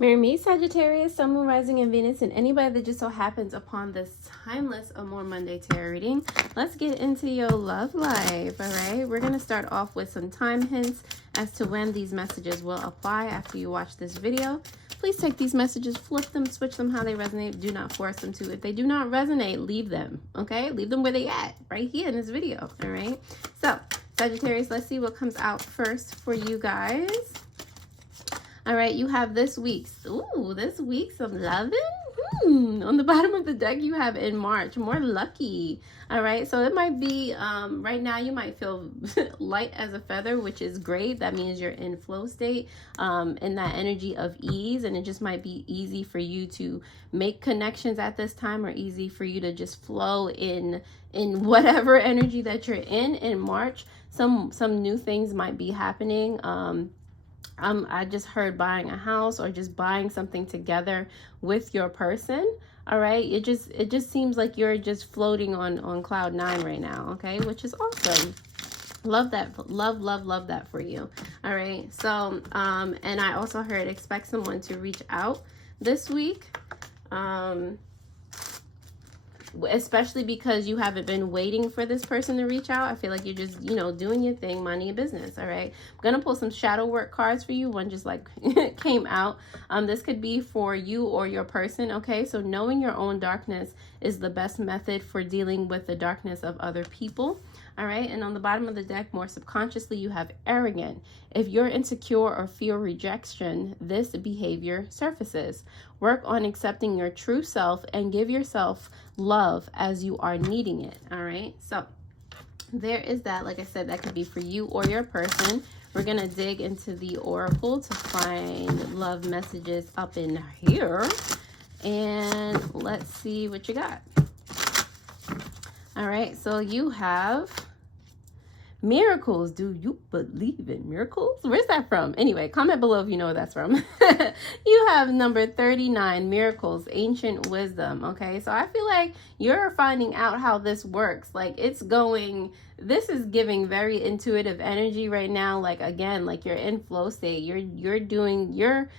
Marry me, Sagittarius, Sun, Moon, Rising, and Venus, and anybody that just so happens upon this timeless Amor Monday tarot reading. Let's get into your love life, all right? We're going to start off with some time hints as to when these messages will apply after you watch this video. Please take these messages, flip them, switch them how they resonate. Do not force them to. If they do not resonate, leave them, okay? Leave them where they at, right here in this video, all right? So, Sagittarius, let's see what comes out first for you guys. All right, you have this week's, some loving. On the bottom of the deck, you have in March, more lucky. All right, so it might be, right now you might feel light as a feather, which is great. That means you're in flow state, in that energy of ease, and it just might be easy for you to make connections at this time, or easy for you to just flow in whatever energy that you're in March. Some new things might be happening. I just heard buying a house or just buying something together with your person. All right, it just seems like you're just floating on cloud 9 right now, okay, which is awesome. Love that. Love that for you. All right, so and I also heard expect someone to reach out this week, especially because you haven't been waiting for this person to reach out. I feel like you're just, doing your thing, minding your business. All right, I'm gonna pull some shadow work cards for you. One just like came out. This could be for you or your person. Okay, so knowing your own darkness is the best method for dealing with the darkness of other people. All right, and on the bottom of the deck, more subconsciously, you have arrogant. If you're insecure or fear rejection, this behavior surfaces. Work on accepting your true self and give yourself love as you are needing it. All right, so there is that. Like I said, that could be for you or your person. We're going to dig into the oracle to find love messages up in here. And let's see what you got. All right, so you have miracles. Do you believe in miracles? Where's that from? Anyway, comment below if you know where that's from. You have number 39, miracles, ancient wisdom. Okay, so I feel like you're finding out how this works. Like this is giving very intuitive energy right now. Like, again, like you're in flow state. You're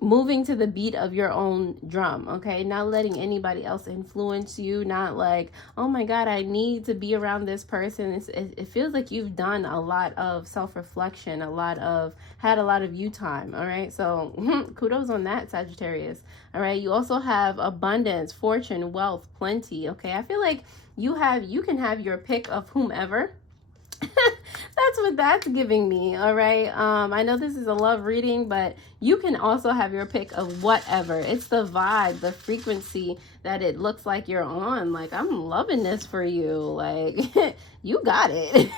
moving to the beat of your own drum, okay? Not letting anybody else influence you, not like, oh my God, I need to be around this person. It feels like you've done a lot of self-reflection, had a lot of you time, all right? So kudos on that, Sagittarius, all right? You also have abundance, fortune, wealth, plenty, okay? I feel like you can have your pick of whomever. That's what that's giving me. All right, I know this is a love reading, but you can also have your pick of whatever. It's the vibe, the frequency that it looks like you're on. Like, I'm loving this for you. Like, you got it.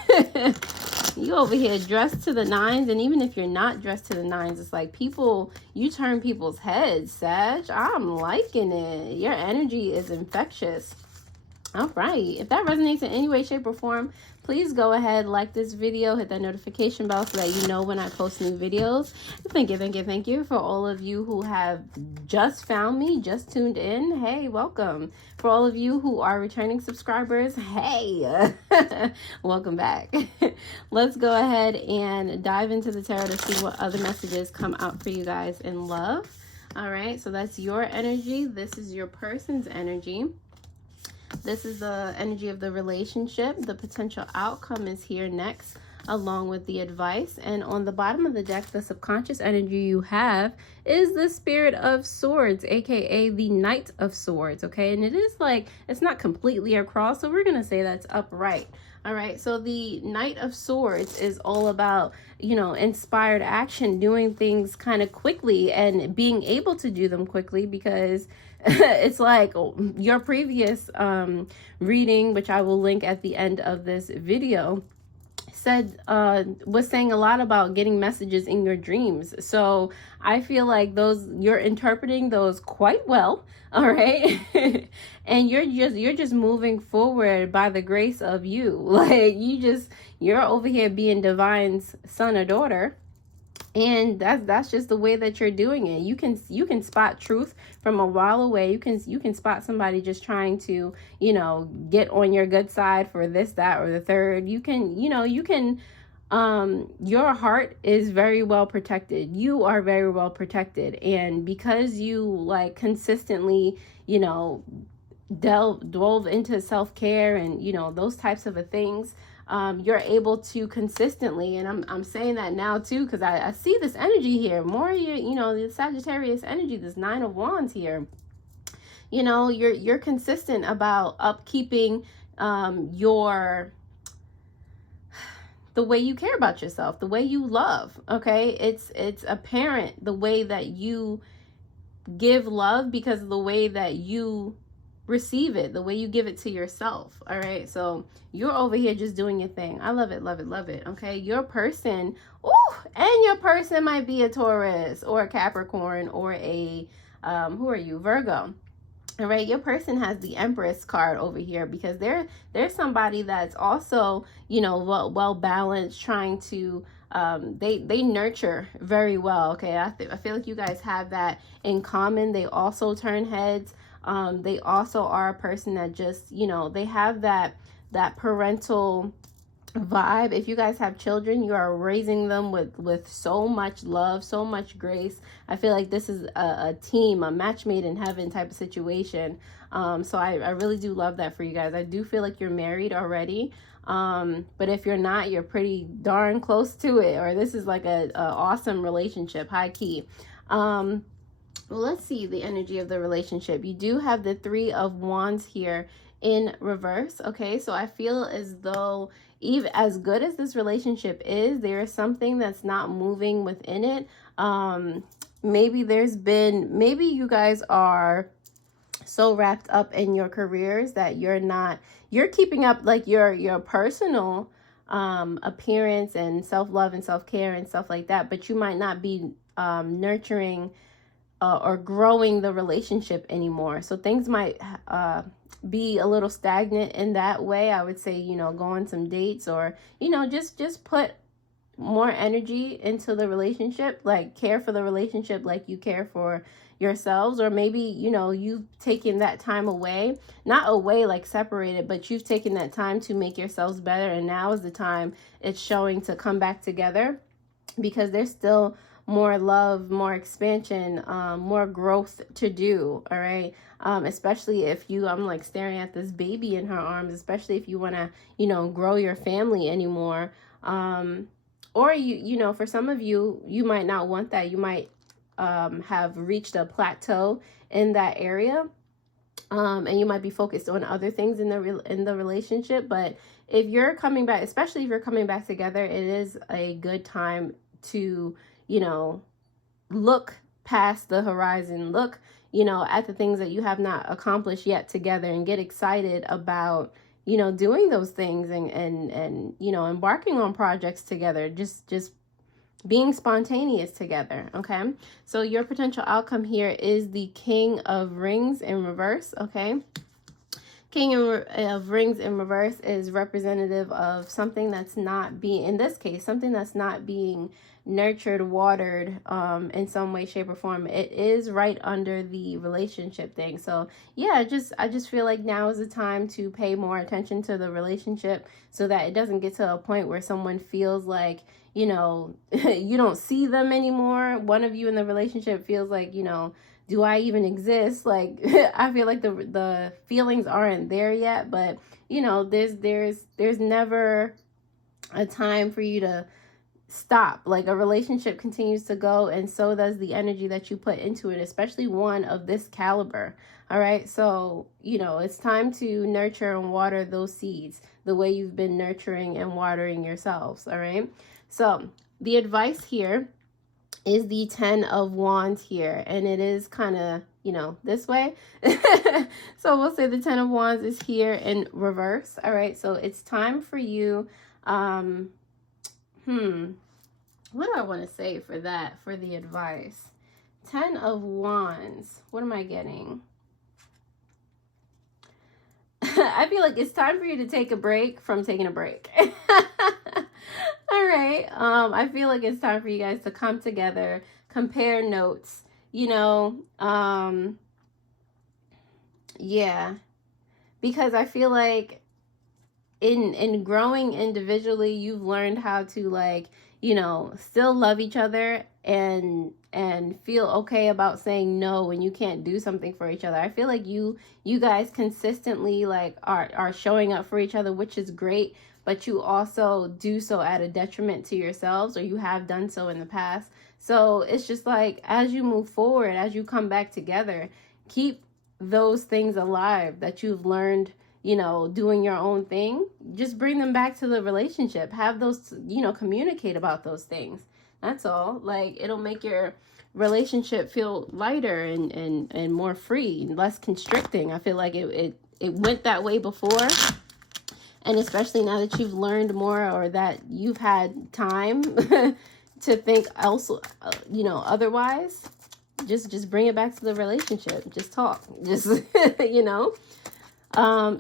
You over here dressed to the nines, and even if you're not dressed to the nines, it's like you turn people's heads, Sag. I'm liking it. Your energy is infectious. All right, if that resonates in any way, shape, or form, please go ahead, like this video, hit that notification bell so that you know when I post new videos. Thank you for all of you who have just found me, just tuned in. Hey, welcome. For all of you who are returning subscribers, hey, welcome back. Let's go ahead and dive into the tarot to see what other messages come out for you guys in love. All right, so that's your energy. This is your person's energy. This is the energy of the relationship. The potential outcome is here next, along with the advice. And on the bottom of the deck, the subconscious energy you have is the Spirit of Swords, aka the Knight of Swords. Okay, and it is like, it's not completely across, so we're gonna say that's upright. All right, so the Knight of Swords is all about, inspired action, doing things kind of quickly and being able to do them quickly, because it's like your previous reading, which I will link at the end of this video, was saying a lot about getting messages in your dreams. So I feel like you're interpreting those quite well. All right. And you're just moving forward by the grace of you. Like you're over here being divine's son or daughter. And that's just the way that you're doing it. You can spot truth from a while away. You can spot somebody just trying to, get on your good side for this, that, or the third. You can your heart is very well protected. You are very well protected. And because you like consistently, you know, delve into self-care and, you know, those types of things, you're able to consistently, and I'm saying that now too, because I see this energy here more, you know, the Sagittarius energy, this 9 of Wands here. You know, you're consistent about upkeeping the way you care about yourself, the way you love. Okay, it's apparent the way that you give love because of the way that you receive it, the way you give it to yourself. All right, so you're over here just doing your thing. I love it, love it, love it. Okay, your person, and your person might be a Taurus or a Capricorn or a who are you, Virgo. All right, your person has the Empress card over here because there's somebody that's also, you know, well balanced, trying to they nurture very well. Okay, I feel like you guys have that in common. They also turn heads. They also are a person that just, you know, they have that parental vibe. If you guys have children, you are raising them with so much love, so much grace. I feel like this is a team, a match made in heaven type of situation. So I really do love that for you guys. I do feel like you're married already. But if you're not, you're pretty darn close to it, or this is like a awesome relationship, high key. Well, let's see the energy of the relationship. You do have the 3 of Wands here in reverse. Okay, so I feel as though even as good as this relationship is, there is something that's not moving within it. Maybe you guys are so wrapped up in your careers that you're keeping up like your personal appearance and self-love and self-care and stuff like that, but you might not be nurturing or growing the relationship anymore. So things might be a little stagnant in that way. I would say, you know, go on some dates, or, you know, just put more energy into the relationship, like care for the relationship like you care for yourselves. Or maybe, you know, you've taken that time away, not away like separated, but you've taken that time to make yourselves better, and now is the time it's showing to come back together, because there's still more love, more expansion, more growth to do. All right, especially if I'm like staring at this baby in her arms, especially if you want to, you know, grow your family anymore. Or you know, for some of you, you might not want that. You might have reached a plateau in that area, and you might be focused on other things in the relationship. But if you're coming back, especially if you're coming back together, it is a good time to, you know, look past the horizon, look, you know, at the things that you have not accomplished yet together, and get excited about, you know, doing those things and you know, embarking on projects together, just being spontaneous together. Okay, so your potential outcome here is the King of Rings in reverse. Okay, King of Rings in reverse is representative of something that's not being, in this case, something that's not being nurtured, watered in some way, shape, or form. It is right under the relationship thing. So yeah, I just feel like now is the time to pay more attention to the relationship, so that it doesn't get to a point where someone feels like, you know, you don't see them anymore. One of you in the relationship feels like, you know, do I even exist? Like, I feel like the feelings aren't there yet, but, you know, there's never a time for you to stop. Like, a relationship continues to go, and so does the energy that you put into it, especially one of this caliber. All right, so, you know, it's time to nurture and water those seeds the way you've been nurturing and watering yourselves. All right, so the advice here is the 10 of Wands here, and it is kind of, you know, this way. So we'll say the 10 of Wands is here in reverse. All right, so it's time for you. What do I want to say for that, for the advice? 10 of Wands, what am I getting? I feel like it's time for you to take a break from taking a break. All right. I feel like it's time for you guys to come together, compare notes, you know, yeah, because I feel like in growing individually, you've learned how to, like, you know, still love each other and feel okay about saying no when you can't do something for each other. I feel like you guys consistently, like, are showing up for each other, which is great, but you also do so at a detriment to yourselves, or you have done so in the past. So it's just like, as you move forward, as you come back together, keep those things alive that you've learned, you know, doing your own thing. Just bring them back to the relationship. Have those, you know, communicate about those things. That's all. Like, it'll make your relationship feel lighter and more free and less constricting. I feel like it went that way before. And especially now that you've learned more, or that you've had time to think else, you know, otherwise, just bring it back to the relationship. Just talk. Just, you know.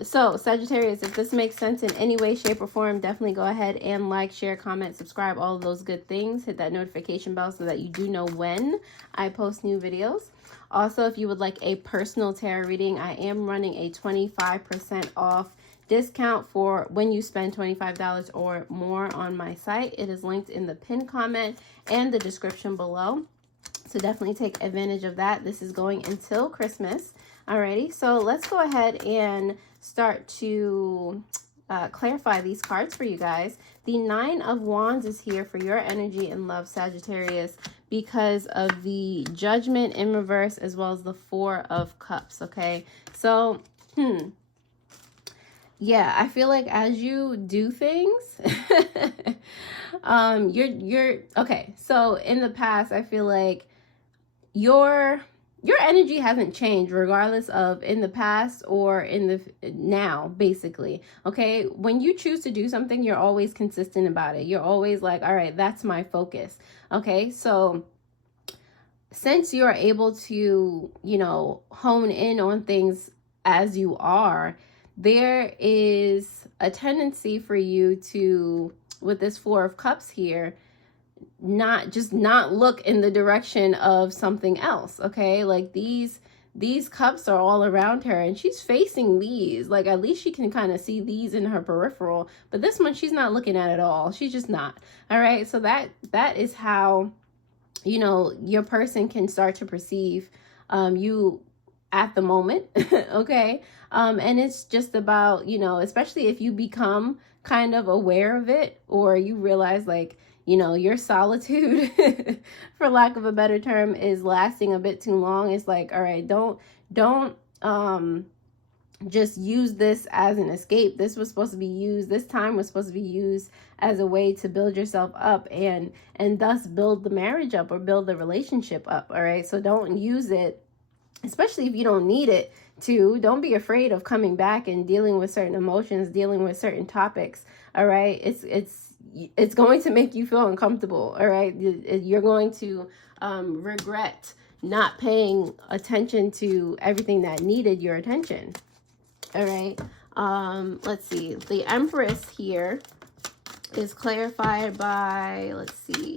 So Sagittarius, if this makes sense in any way, shape, or form, definitely go ahead and like, share, comment, subscribe, all of those good things. Hit that notification bell so that you do know when I post new videos. Also, if you would like a personal tarot reading, I am running a 25% off discount for when you spend $25 or more on my site. It is linked in the pinned comment and the description below. So definitely take advantage of that. This is going until Christmas. Alrighty, so let's go ahead and start to clarify these cards for you guys. The Nine of Wands is here for your energy in love, Sagittarius, because of the Judgment in reverse, as well as the Four of Cups. Okay, so yeah, I feel like as you do things, you're okay. So in the past, I feel like your energy hasn't changed, regardless of in the past or in the now, basically. Okay, when you choose to do something, you're always consistent about it. You're always like, all right, that's my focus. Okay, so since you're able to, you know, hone in on things as you are, there is a tendency for you to, with this Four of Cups here, not look in the direction of something else. Okay, like these cups are all around her and she's facing these, like at least she can kind of see these in her peripheral, but this one she's not looking at all. She's just not. All right, so that is how, you know, your person can start to perceive you at the moment. Okay, and it's just about, you know, especially if you become kind of aware of it, or you realize, like, you know, your solitude, for lack of a better term, is lasting a bit too long. It's like, all right, don't just use this as an escape. This was supposed to be used, this time was supposed to be used as a way to build yourself up and thus build the marriage up, or build the relationship up. All right, so don't use it, especially if you don't need it to. Don't be afraid of coming back and dealing with certain emotions, dealing with certain topics. All right, it's going to make you feel uncomfortable. All right, you're going to regret not paying attention to everything that needed your attention. All right, let's see. The Empress here is clarified by, let's see,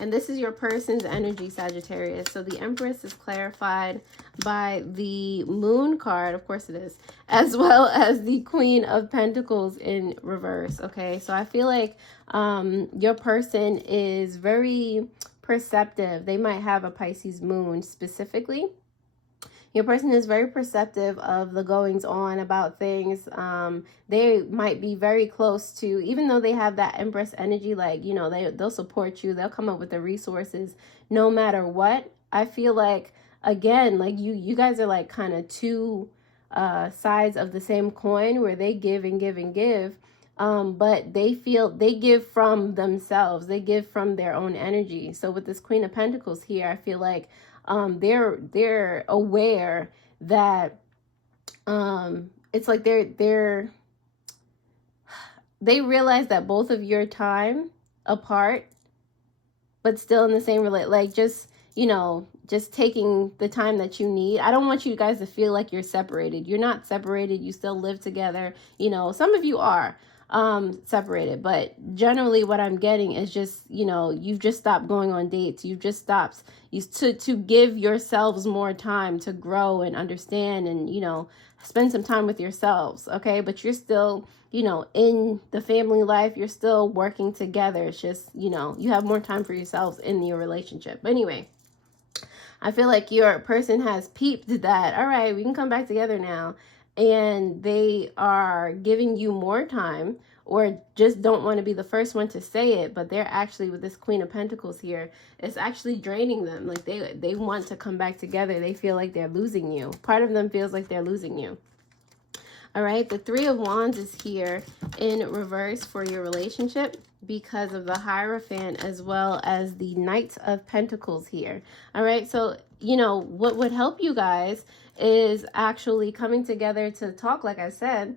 and this is your person's energy, Sagittarius. So the Empress is clarified by the Moon card, of course it is, as well as the Queen of Pentacles in reverse. Okay, so I feel like your person is very perceptive. They might have a Pisces moon specifically. Your person is very perceptive of the goings on about things. They might be very close to, even though they have that Empress energy, like, you know, they'll support you. They'll come up with the resources no matter what. I feel like, again, like you guys are like kind of two sides of the same coin, where they give and give and give. But they give from themselves. They give from their own energy. So with this Queen of Pentacles here, I feel like they're aware that it's like they realize that both of your time apart, but still in the same like, just, you know, just taking the time that you need. I don't want you guys to feel like you're separated. You're not separated. You still live together. You know, some of you are separated, but generally what I'm getting is just, you know, you've just stopped going on dates. You've just stopped to give yourselves more time to grow and understand and, you know, spend some time with yourselves. Okay, but you're still you know, in the family life, you're still working together. It's just, you know, you have more time for yourselves in your relationship. But anyway, I feel like your person has peeped that, all right, we can come back together now. And they are giving you more time, or just don't want to be the first one to say it, but they're actually, with this Queen of Pentacles here, it's actually draining them. Like they want to come back together. They feel like they're losing you. Part of them feels like they're losing you. All right, the Three of Wands is here in reverse for your relationship because of the Hierophant as well as the Knight of Pentacles here. All right, so, you know, what would help you guys is actually coming together to talk, like I said,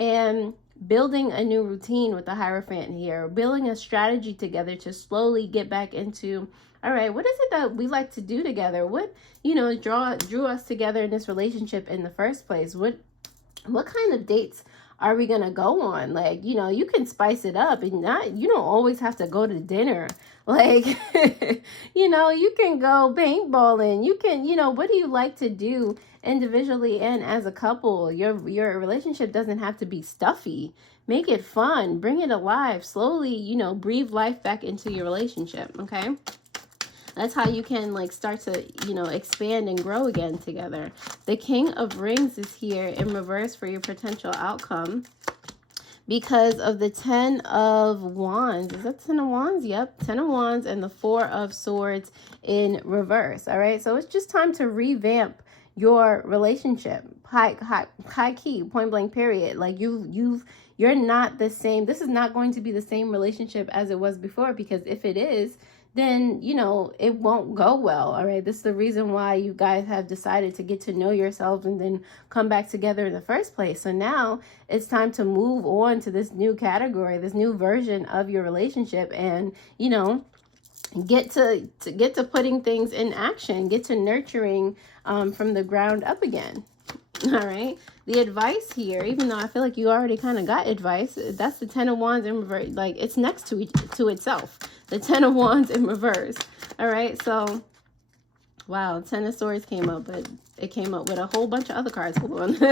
and building a new routine with the Hierophant here, building a strategy together to slowly get back into, all right, what is it that we like to do together? What, you know, drew us together in this relationship in the first place? What kind of dates are we gonna go on? Like, you know, you can spice it up, and you don't always have to go to dinner. Like, you know, you can go paintballing. You can, you know, what do you like to do individually and as a couple? Your relationship doesn't have to be stuffy. Make it fun. Bring it alive. Slowly, you know, breathe life back into your relationship, okay? That's how you can, like, start to, you know, expand and grow again together. The King of Rings is here in reverse for your potential outcome because of the Ten of Wands. Is that Ten of Wands? Yep, Ten of Wands and the Four of Swords in reverse. All right, so it's just time to revamp your relationship. High key, point blank period. Like, you're not the same. This is not going to be the same relationship as it was before, because if it is, then, you know, it won't go well. All right, this is the reason why you guys have decided to get to know yourselves and then come back together in the first place. So now it's time to move on to this new category, this new version of your relationship, and, you know, get to putting things in action, get to nurturing from the ground up again. All right, the advice here, even though I feel like you already kind of got advice, that's the Ten of Wands in reverse. Like, it's next to itself. The Ten of Wands in reverse. All right, so, wow, Ten of Swords came up, but it came up with a whole bunch of other cards. Hold on.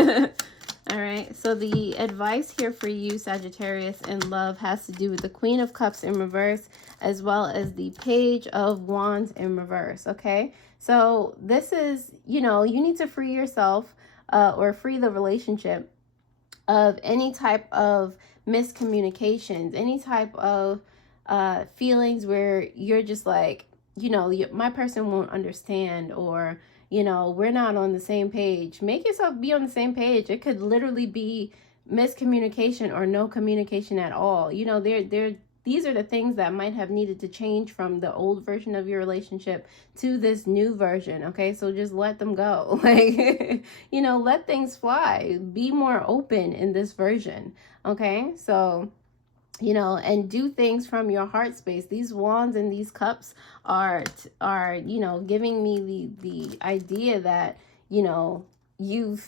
All right, so the advice here for you, Sagittarius, in love has to do with the Queen of Cups in reverse, as well as the Page of Wands in reverse, okay? So this is, you know, you need to free yourself or free the relationship of any type of miscommunications, any type of feelings where you're just like, you know, my person won't understand, or, you know, we're not on the same page. Make yourself be on the same page. It could literally be miscommunication or no communication at all. You know, these are the things that might have needed to change from the old version of your relationship to this new version, okay? So just let them go. Like, you know, let things fly. Be more open in this version, okay? So, you know, and do things from your heart space. These wands and these cups are you know, giving me the idea that, you know, you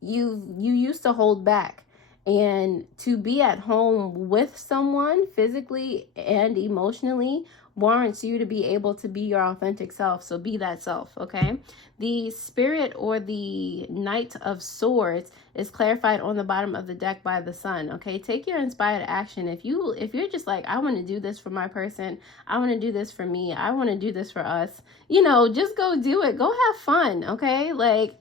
used to hold back, and to be at home with someone physically and emotionally warrants you to be able to be your authentic self. So be that self, okay? The Spirit, or the Knight of Swords, is clarified on the bottom of the deck by the Sun, okay? Take your inspired action. If you're just like, I want to do this for my person, I want to do this for me, I want to do this for us, you know, just go do it. Go have fun, okay? Like,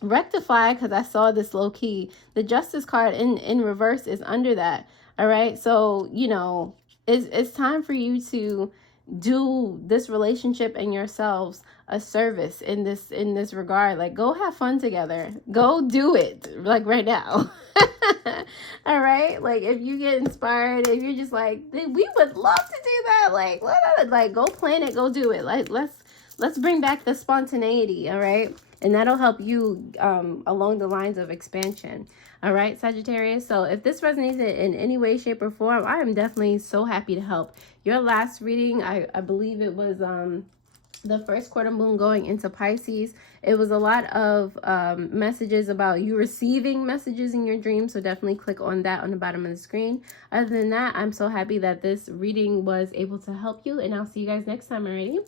rectify, because I saw this low key. The Justice card in reverse is under that. All right, so, you know, it's time for you to do this relationship and yourselves a service in this regard. Like, go have fun together. Go do it, like, right now. All right, like, if you get inspired, if you're just like, we would love to do that, like go plan it, go do it. Like, let's bring back the spontaneity. All right, and that'll help you along the lines of expansion. All right, Sagittarius. So if this resonates in any way, shape, or form, I am definitely so happy to help. Your last reading, I believe it was the first quarter moon going into Pisces. It was a lot of messages about you receiving messages in your dreams. So definitely click on that on the bottom of the screen. Other than that, I'm so happy that this reading was able to help you. And I'll see you guys next time, alrighty?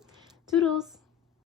Toodles.